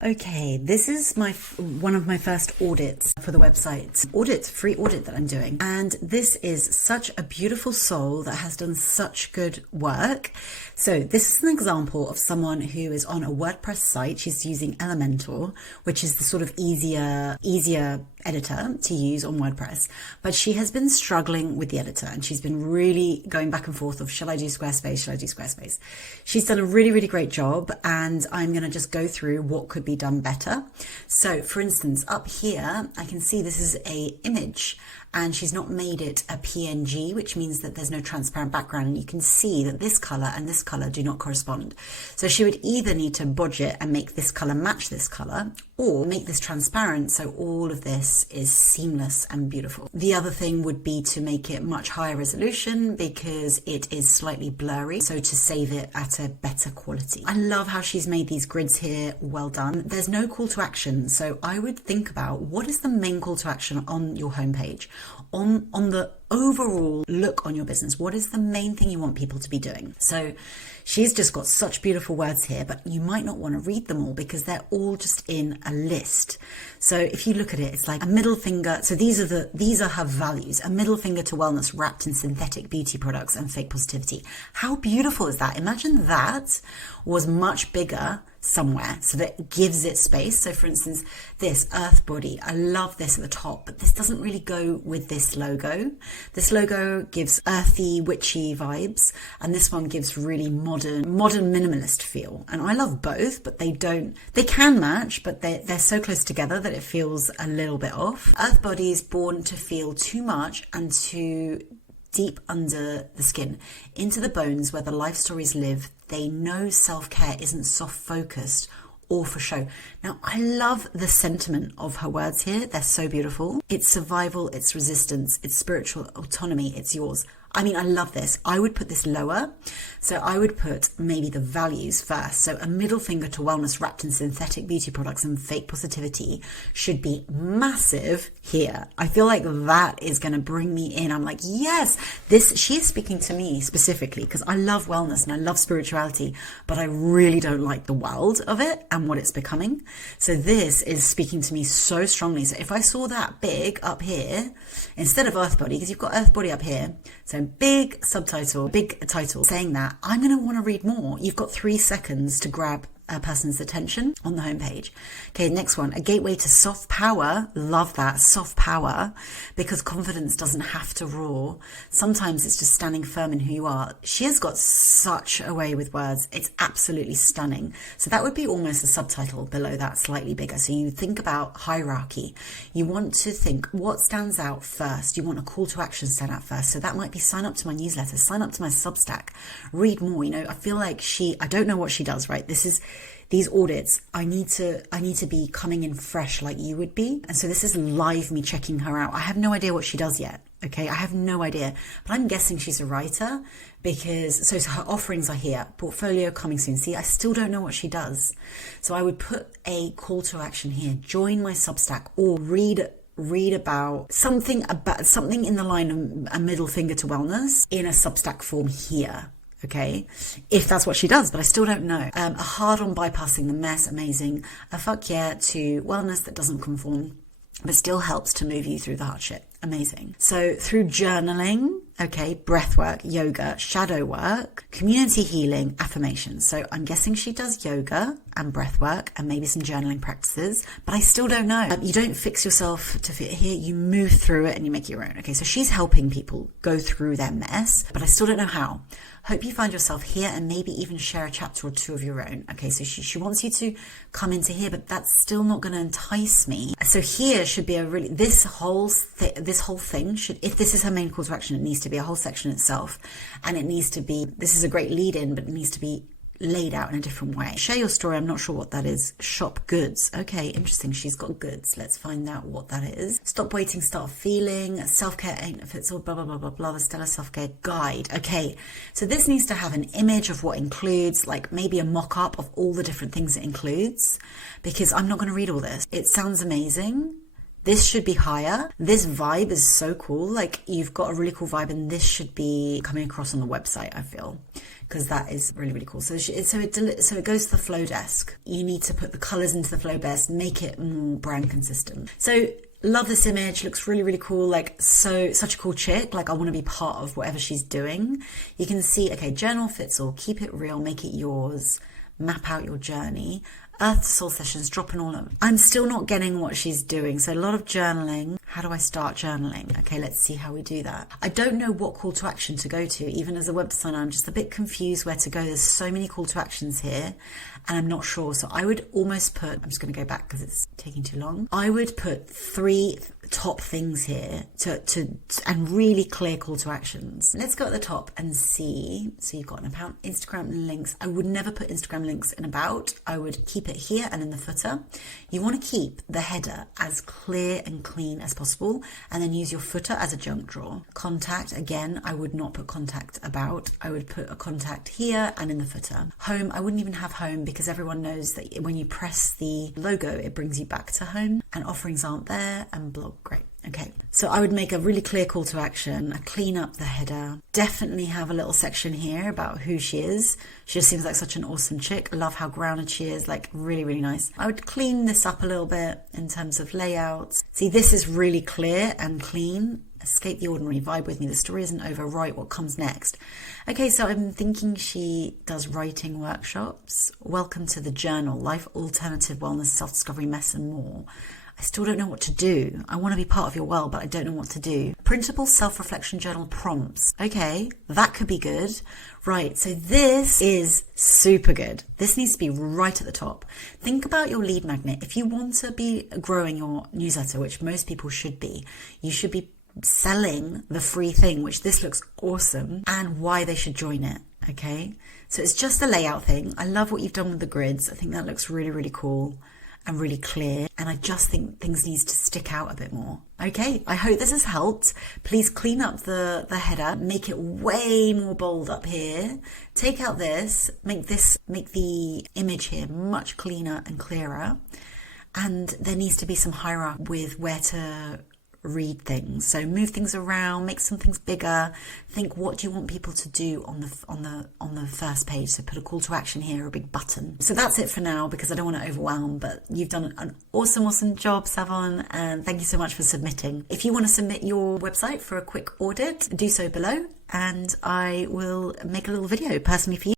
Okay, this is one of my first audits for the website. Free audit that I'm doing. And this is such a beautiful soul that has done such good work. So this is an example of someone who is on a WordPress site. She's using Elementor, which is the sort of easier editor to use on WordPress. But she has been struggling with the editor and she's been really going back and forth of, shall I do Squarespace? Shall I do Squarespace? She's done a really, really great job, and I'm going to just go through what could be done better. So for instance, up here, I can see this is a image and she's not made it a PNG, which means that there's no transparent background. And you can see that this color and this color do not correspond. So she would either need to bodge it and make this color match this color, or make this transparent so all of this is seamless and beautiful. The other thing would be to make it much higher resolution because it is slightly blurry, so to save it at a better quality. I love how she's made these grids here, well done. There's no call to action, so I would think about what is the main call to action on your homepage, on the overall look on your business. What is the main thing you want people to be doing? So she's just got such beautiful words here, but you might not want to read them all because they're all just in a list. So if you look at it, it's like a middle finger. So these are her values: a middle finger to wellness wrapped in synthetic beauty products and fake positivity. How beautiful is that? Imagine that was much bigger somewhere so that it gives it space. So for instance, this earth body, I love this at the top, but this doesn't really go with this logo. This logo gives earthy, witchy vibes, and this one gives really modern minimalist feel. And I love both, but they can match, but they're so close together that it feels a little bit off. Earth body is born to feel too much and too deep under the skin, into the bones where the life stories live. They know self-care isn't soft-focused or for show. Now, I love the sentiment of her words here. They're so beautiful. It's survival, it's resistance, it's spiritual autonomy, it's yours. I mean, I love this. I would put this lower. So I would put maybe the values first. So a middle finger to wellness wrapped in synthetic beauty products and fake positivity should be massive here. I feel like that is going to bring me in. I'm like, yes, she is speaking to me specifically because I love wellness and I love spirituality, but I really don't like the world of it and what it's becoming. So this is speaking to me so strongly. So if I saw that big up here, instead of earth body, because you've got earth body up here, so big subtitle, big title saying that, I'm going to want to read more. You've got 3 seconds to grab a person's attention on the homepage. Okay, next one, a gateway to soft power. Love that, soft power, because confidence doesn't have to roar. Sometimes it's just standing firm in who you are. She has got such a way with words. It's absolutely stunning. So that would be almost a subtitle below that, slightly bigger. So you think about hierarchy. You want to think what stands out first. You want a call to action stand out first. So that might be sign up to my newsletter, sign up to my Substack, read more. You know, I feel like I don't know what she does, right? These audits, I need to be coming in fresh like you would be. And so this is live me checking her out. I have no idea what she does yet. Okay, I have no idea, but I'm guessing she's a writer because, so her offerings are here. Portfolio coming soon. See, I still don't know what she does. So I would put a call to action here. Join my Substack or read about something in the line of a middle finger to wellness in a Substack form here. Okay, if that's what she does, but I still don't know. A hard on bypassing the mess, amazing. A fuck yeah to wellness that doesn't conform, but still helps to move you through the hardship. Amazing. So through journaling, okay, breath work, yoga, shadow work, community healing, affirmations. So I'm guessing she does yoga and breath work and maybe some journaling practices, but I still don't know. You don't fix yourself to fit here. You move through it and you make it your own. Okay, so she's helping people go through their mess, but I still don't know how. Hope you find yourself here and maybe even share a chapter or 2 of your own. Okay, so she wants you to come into here, but that's still not going to entice me. So here should be this whole thing should, if this is her main call to action, it needs to be a whole section itself, and it needs to be, this is a great lead in, but it needs to be laid out in a different way. Share your story. I'm not sure what that is. Shop goods. Okay, interesting. She's got goods. Let's find out what that is. Stop waiting, start feeling. Self-care ain't if it's all blah, blah, blah, blah, blah. The Stellar Self-Care Guide. Okay, so this needs to have an image of what includes, like maybe a mock-up of all the different things it includes, because I'm not going to read all this. It sounds amazing. This should be higher. This vibe is so cool. Like, you've got a really cool vibe, and this should be coming across on the website, I feel. because that is really, really cool. So it goes to the flow desk. You need to put the colors into the flow desk, make it more brand consistent. So love this image, looks really, really cool. Like, such a cool chick. Like, I want to be part of whatever she's doing. You can see, okay, journal fits all, keep it real, make it yours, map out your journey. Earth to Soul sessions, dropping all of. I'm still not getting what she's doing. So a lot of journaling. How do I start journaling? Okay, let's see how we do that. I don't know what call to action to go to. Even as a web designer, I'm just a bit confused where to go. There's so many call to actions here and I'm not sure. So I would almost put, I'm just going to go back because it's taking too long. I would put 3 top things here and really clear call to actions. Let's go at the top and see. So you've got an about, Instagram links. I would never put Instagram links in about. I would keep it here and in the footer. You want to keep the header as clear and clean as possible, and then use your footer as a junk drawer. Contact, again, I would not put contact about. I would put a contact here and in the footer. Home, I wouldn't even have home because everyone knows that when you press the logo, it brings you back to home, and offerings aren't there, and blog. Great. Okay, so I would make a really clear call to action, clean up the header, definitely have a little section here about who she is. She just seems like such an awesome chick. I love how grounded she is, like really, really nice. I would clean this up a little bit in terms of layouts. See, this is really clear and clean. Escape the ordinary, vibe with me. The story isn't over, write what comes next. Okay, so I'm thinking she does writing workshops. Welcome to the journal, life, alternative wellness, self-discovery, mess and more. I still don't know what to do. I want to be part of your world, but I don't know what to do. Printable self-reflection journal prompts. Okay, that could be good. Right, so this is super good. This needs to be right at the top. Think about your lead magnet. If you want to be growing your newsletter, which most people should be, you should be selling the free thing, which this looks awesome, and why they should join it. Okay, so it's just a layout thing. I love what you've done with the grids. I think that looks really, really cool and really clear, and I just think things need to stick out a bit more. Okay, I hope this has helped. Please clean up the header, make it way more bold up here. Take out this, make the image here much cleaner and clearer, and there needs to be some hierarchy with where to read things. So move things around, make some things bigger. Think, what do you want people to do on the first page? So put a call to action here, a big button. So that's it for now because I don't want to overwhelm, but you've done an awesome job, Savon, and thank you so much for submitting. If you want to submit your website for a quick audit, do so below and I will make a little video personally for you.